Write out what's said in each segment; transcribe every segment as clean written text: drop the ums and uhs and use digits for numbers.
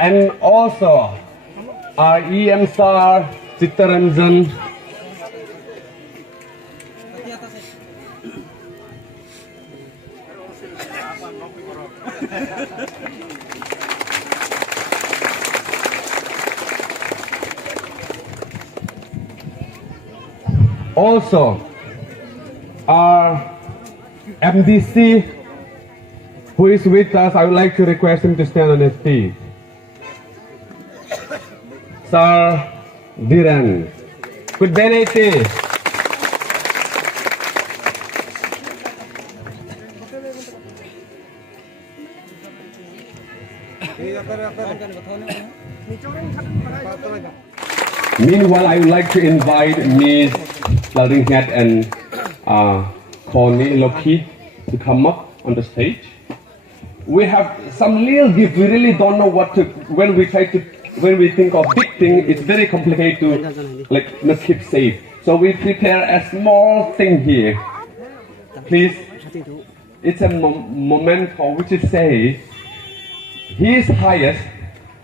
and also our EM star Chittaranjan. Also, our MDC who is with us, I would like to request him to stand on his feet. Sir Dhiren. Good day, Meanwhile, I would like to invite Ms. Lalringhat and Connie Loki to come up on the stage. We have some little gift. We really don't know what to. When we think of big thing, it's very complicated to keep safe. So we prepare a small thing here. Please, it's a moment for which to say, His Highest,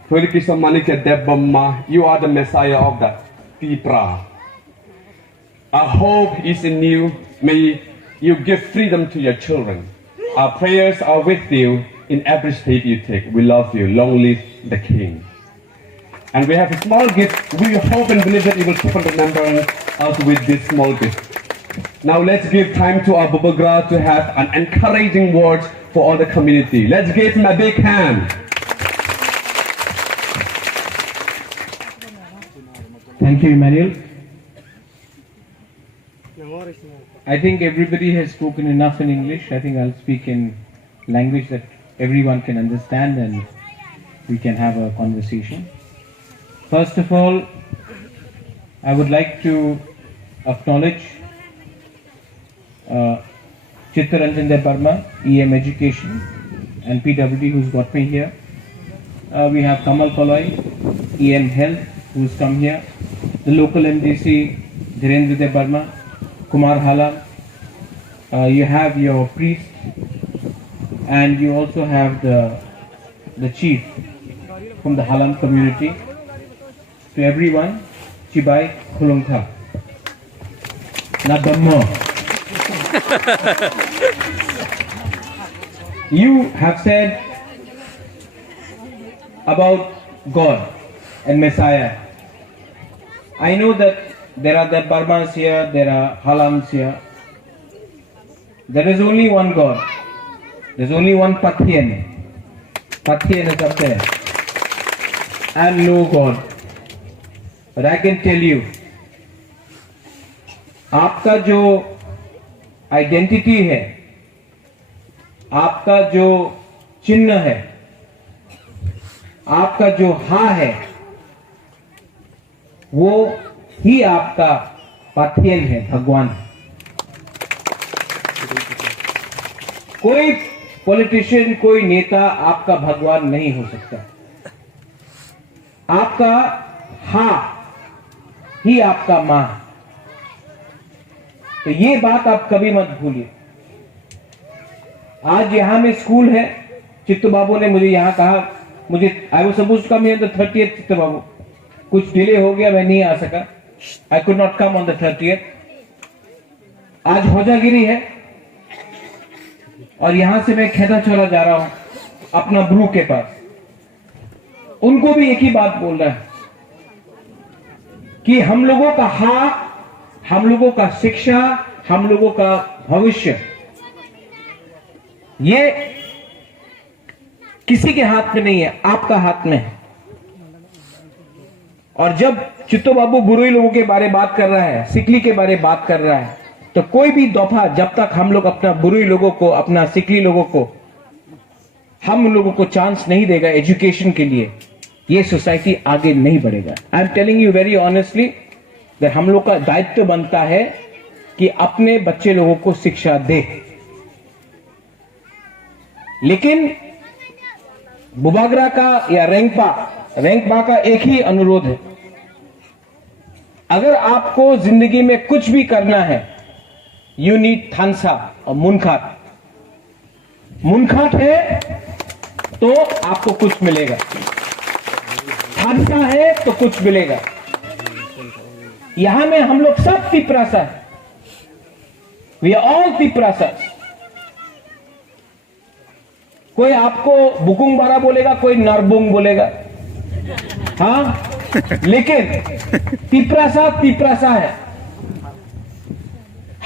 Holy Manika Debama, you are the Messiah of the Tipra. Our hope is in you. May you give freedom to your children. Our prayers are with you in every step you take. We love you. Long live the King. And we have a small gift. We hope and believe that you will keep on remembering us with this small gift. Now let's give time to our Bubagra to have an encouraging word for all the community. Let's give him a big hand. Thank you, Emmanuel. I think everybody has spoken enough in English. I think I'll speak in language that everyone can understand and we can have a conversation. First of all, I would like to acknowledge Chittaranjan Debarma, EM Education, and PWD who's got me here. We have Kamal Paloi, EM Health, who's come here. The local MDC, Dhirendra Debarma, Kumar Hala. You have your priest, and you also have the chief from the Halam community. To everyone, Chibai Khulungkha. Nabammo. You have said about God and Messiah. I know that there are the Burmans here, there are Halams here. There is only one God. There's only one Pathian. Pathian is up there. And no God. But I can tell you, आपका जो identity है, आपका जो चिन्ह है, आपका जो हाँ है, वो ही आपका पाथियन है, भगवान। कोई पॉलिटिशियन, कोई नेता आपका भगवान नहीं हो सकता। आपका हाँ ही आपका मां। तो ये बात आप कभी मत भूलिए। आज यहां में स्कूल है। चित्तू बाबू ने मुझे यहां कहा, मुझे I was supposed to come here the 30th। Chittu Babu, कुछ डिले हो गया, मैं नहीं आ सका। I could not come on the 30th। आज होजागिरी है और यहां से मैं खेता चला जा रहा हूं अपना ब्रू के पास। उनको भी एक ही बात बोल रहा है कि हम लोगों का हाँ, हम लोगों का शिक्षा, हम लोगों का भविष्य, ये किसी के हाथ में नहीं है, आपका हाथ में है। और जब चित्तो बाबू बुरुई लोगों के बारे बात कर रहा है, सिकली के बारे बात कर रहा है, तो कोई भी दफा जब तक हम लोग अपना बुरुई लोगों को, अपना सिकली लोगों को, हम लोगों को चांस नहीं देगा एजुकेशन के लिए, ये सोसाइटी आगे नहीं बढ़ेगा। I am telling you very honestly that हम लोग का दायित्व बनता है कि अपने बच्चे लोगों को शिक्षा दे। लेकिन बुबागरा का या रेंगपा का एक ही अनुरोध है, अगर आपको जिंदगी में कुछ भी करना है, यू नीड थानसा और मुनखाट। मुनखाट है तो आपको कुछ मिलेगा। हादसा है तो कुछ मिलेगा। यहां में हम लोग सब तिपरासा है, वी आर ऑल तिपरासा। कोई आपको बुकुंग बारा बोलेगा, कोई नरबुंग बोलेगा, हाँ, लेकिन तिपरासा तिपरासा है।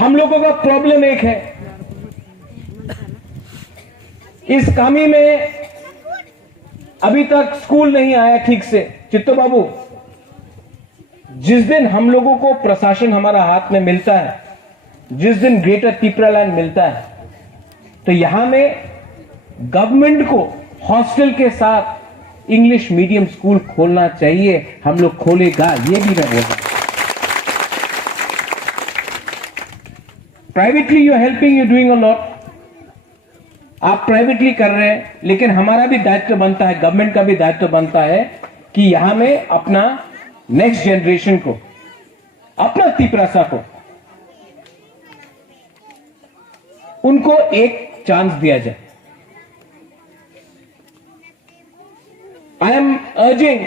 हम लोगों का प्रॉब्लम एक है, इस कामी में अभी तक स्कूल नहीं आया ठीक से। चित्तो बाबू, जिस दिन हम लोगों को प्रशासन हमारा हाथ में मिलता है, जिस दिन ग्रेटर तिपरालैंड मिलता है, तो यहां में गवर्नमेंट को हॉस्टल के साथ इंग्लिश मीडियम स्कूल खोलना चाहिए। हम लोग खोलेगा, ये भी मैं बोल रहा हूं। Privately you are helping, you doing a lot. आप प्राइवेटली कर रहे हैं, लेकिन हमारा भी दायित्व बनता है, गवर्नमेंट का भी दायित्व बनता है कि यहां में अपना नेक्स्ट जनरेशन को, अपना तिपरासा को, उनको एक चांस दिया जाए। आई एम अर्जिंग,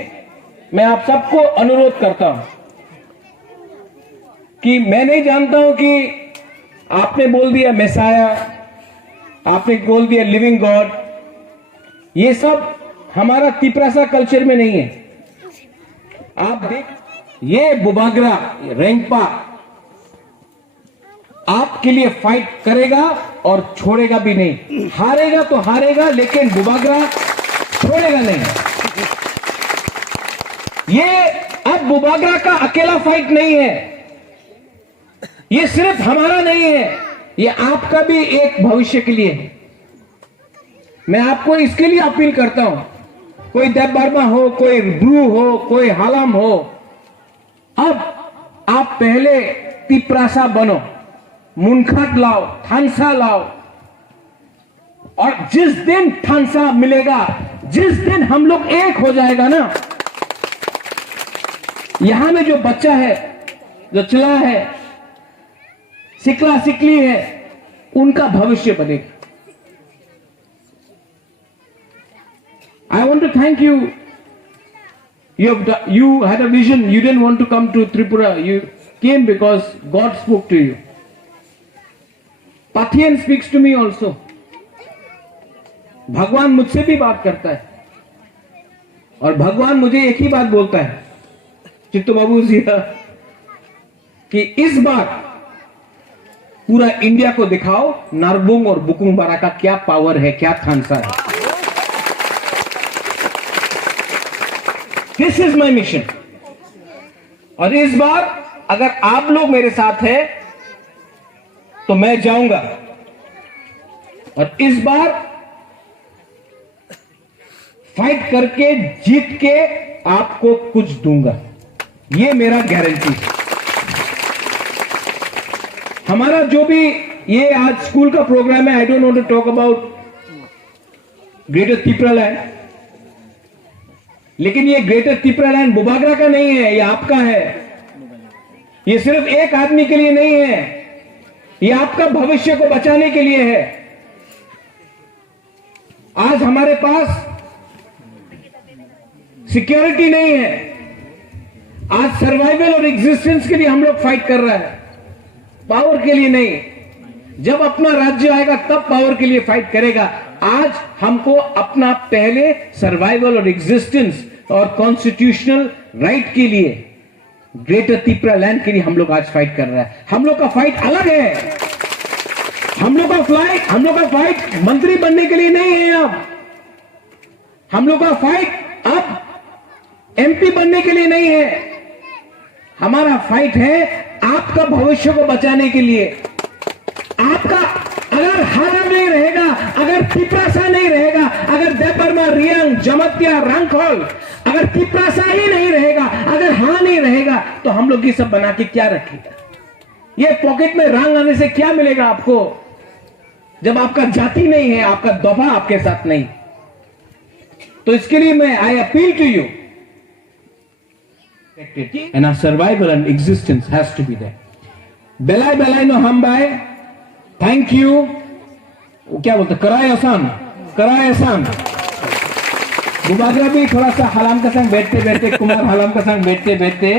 मैं आप सबको अनुरोध करता हूं कि मैं नहीं जानता हूं कि आपने बोल दिया मेसाया, आपने बोल दिया लिविंग गॉड, ये सब हमारा तिपरासा कल्चर में नहीं है। आप देख, ये बुबागरा रेंगपा आपके लिए फाइट करेगा और छोड़ेगा भी नहीं। हारेगा तो हारेगा, लेकिन बुबागरा छोड़ेगा नहीं। ये अब बुबागरा का अकेला फाइट नहीं है, ये सिर्फ हमारा नहीं है, ये आपका भी एक भविष्य के लिए है। मैं आपको इसके लिए अपील करता हूं, कोई देव बर्मा हो, कोई ब्रू हो, कोई हालम हो, अब आप पहले तिपरासा बनो, मुनखट लाओ, थानसा लाओ, और जिस दिन थानसा मिलेगा, जिस दिन हम लोग एक हो जाएगा ना, यहां में जो बच्चा है, जो चला है, सिकला सिकली है, उनका भविष्य बनेगा। I want to thank you. You had a vision. You didn't want to come to Tripura. You came because God spoke to you. Pathian speaks to me also. भगवान मुझसे भी बात करता है, और भगवान मुझे एक ही बात बोलता है, चित्तो बाबू जी, कि इस बार पूरा इंडिया को दिखाओ नारबुंग और बुकुंग बारा का क्या पावर है, क्या थानसा है। This is my mission. और इस बार अगर आप लोग मेरे साथ हैं तो मैं जाऊंगा, और इस बार फाइट करके जीत के आपको कुछ दूंगा, ये मेरा गारंटी है। हमारा जो भी ये आज स्कूल का प्रोग्राम है, I don't want to talk about greater Tipraland, लेकिन ये ग्रेटर तिपरालैंड बुबागरा का नहीं है, ये आपका है। ये सिर्फ एक आदमी के लिए नहीं है, ये आपका भविष्य को बचाने के लिए है। आज हमारे पास सिक्योरिटी नहीं है, आज सर्वाइवल और एग्जिस्टेंस के लिए हम लोग फाइट कर रहे हैं, पावर के लिए नहीं। जब अपना राज्य आएगा तब पावर के लिए फाइट करेगा। आज हमको अपना पहले सर्वाइवल और एग्जिस्टेंस और कॉन्स्टिट्यूशनल राइट के लिए, ग्रेटर तिपरालैंड के लिए हम लोग आज फाइट कर रहे हैं। हम लोग का फाइट अलग है। हम लोग का फाइट मंत्री बनने के लिए नहीं है। अब हम लोग का फाइट अब एमपी बनने के लिए नहीं है। हमारा फाइट है आपका भविष्य को बचाने के लिए। आपका अगर हालम नहीं रहेगा, अगर तिपरासा नहीं रहेगा, अगर देवबर्मा, रियांग, जमतिया, रंगखोल, अगर तिपरासा ही नहीं रहेगा, अगर हाँ नहीं रहेगा, तो हम लोग ये सब बना के क्या रखेगा? ये पॉकेट में रंग आने से क्या मिलेगा आपको, जब आपका जाति नहीं है, आपका दफा आपके साथ नहीं। तो इसके लिए मैं I appeal to you, and our survival and existence has to be there. Belai belai no hambai. Thank you. क्या बोलते, कराए आसान, कराए आसान। उबाग्रा भी थोड़ा सा हलाम का संग बैठते बैठते, कुमार हलाम का संग बैठते बैठते